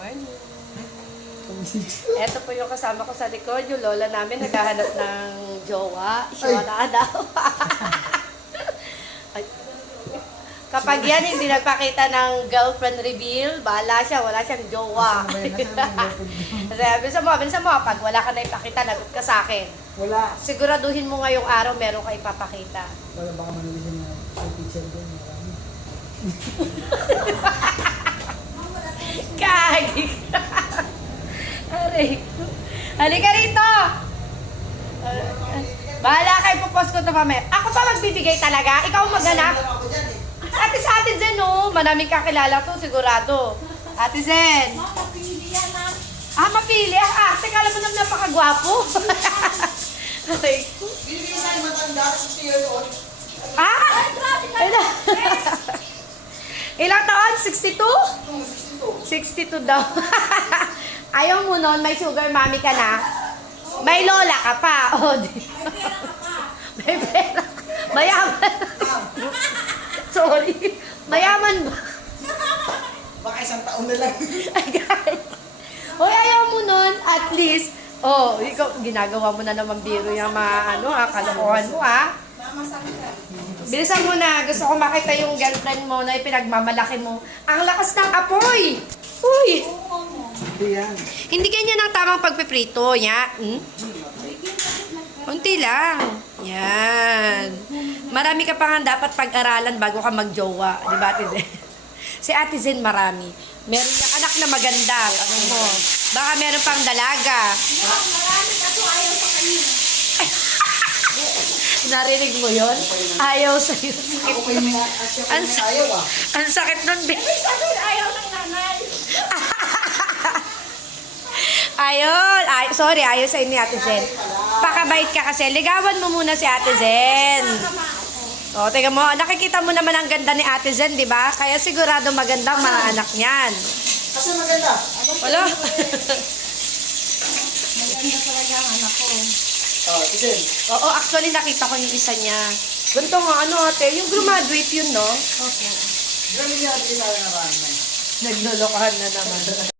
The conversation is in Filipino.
morning. Ito po yung kasama ko sa likod, yung lola namin naghahanap ng jowa. Siya na daw. Ay. Kapag yan hindi nagpakita ng girlfriend reveal, bahala siya, wala siyang jowa. Bilisan mo, pag wala ka na ipakita, lagot ka sa akin. Wala. Siguraduhin mo ngayong araw meron ka ipapakita. Wala, baka manulisan na yung picture doon. Kagi ka. Aray ko. Halika rito! Bahala kayo, pupost ko ito mamaya. Ako pa magbibigay talaga? Ikaw maghanap? Ate sa Ate Zen, oh. Maraming kakilala to, sigurado. Ate Zen. Mapili yan na. Mapili. Teka, alam mo naman napakagwapo. Aray ko. Bibigyan sa akin matanda, 60 years old. Ilang taon? 62? 62. 62 daw. Ayaw mo nun, may sugar mommy ka na. May lola ka pa. Oh, may pera ka. Mayaman. Sorry. Mayaman ba? Baka isang taon na lang. Ay, guys. Hoy, ayaw mo nun. At least, ikaw, ginagawa mo na naman biro yung mga, kalokohan mo, Bilisan mo na. Gusto ko makita yung girlfriend mo na ipinagmamalaki mo. Ang lakas ng apoy! Uy! Yan. Hindi ganyan ang tamang pagpiprito. Yan. Unti lang. Yan. Marami ka pa nga dapat pag-aralan bago ka magjowa. Di ba, Ate Zen? Si Ate Zen marami. Meron niyang anak na maganda. Ano mo? Baka meron pang dalaga. Marami kaso ayaw sa kanya. Narinig mo yon? Ayaw sa'yo. Sakit. Ako kayo may asya ko Ang may ayaw Ang sakit nun, be. Sabi ayaw ng nanay. Ayun. Sorry, ayaw sa inyo, Ate Zen. Pakabait ka kasi. Ligawan mo muna si Ate Zen. O, teka mo. Nakikita mo naman ang ganda ni Ate Zen, di ba? Kaya sigurado magandang mga anak niyan. Kasi maganda. Wala. Maganda talaga ang anak ko. Tigil. Oo, actually nakita ko yung isa niya. Ganito nga, ate, yung graduate yun, no? Okay. Grabe niya, di sa akin na. Naglolokohan na naman.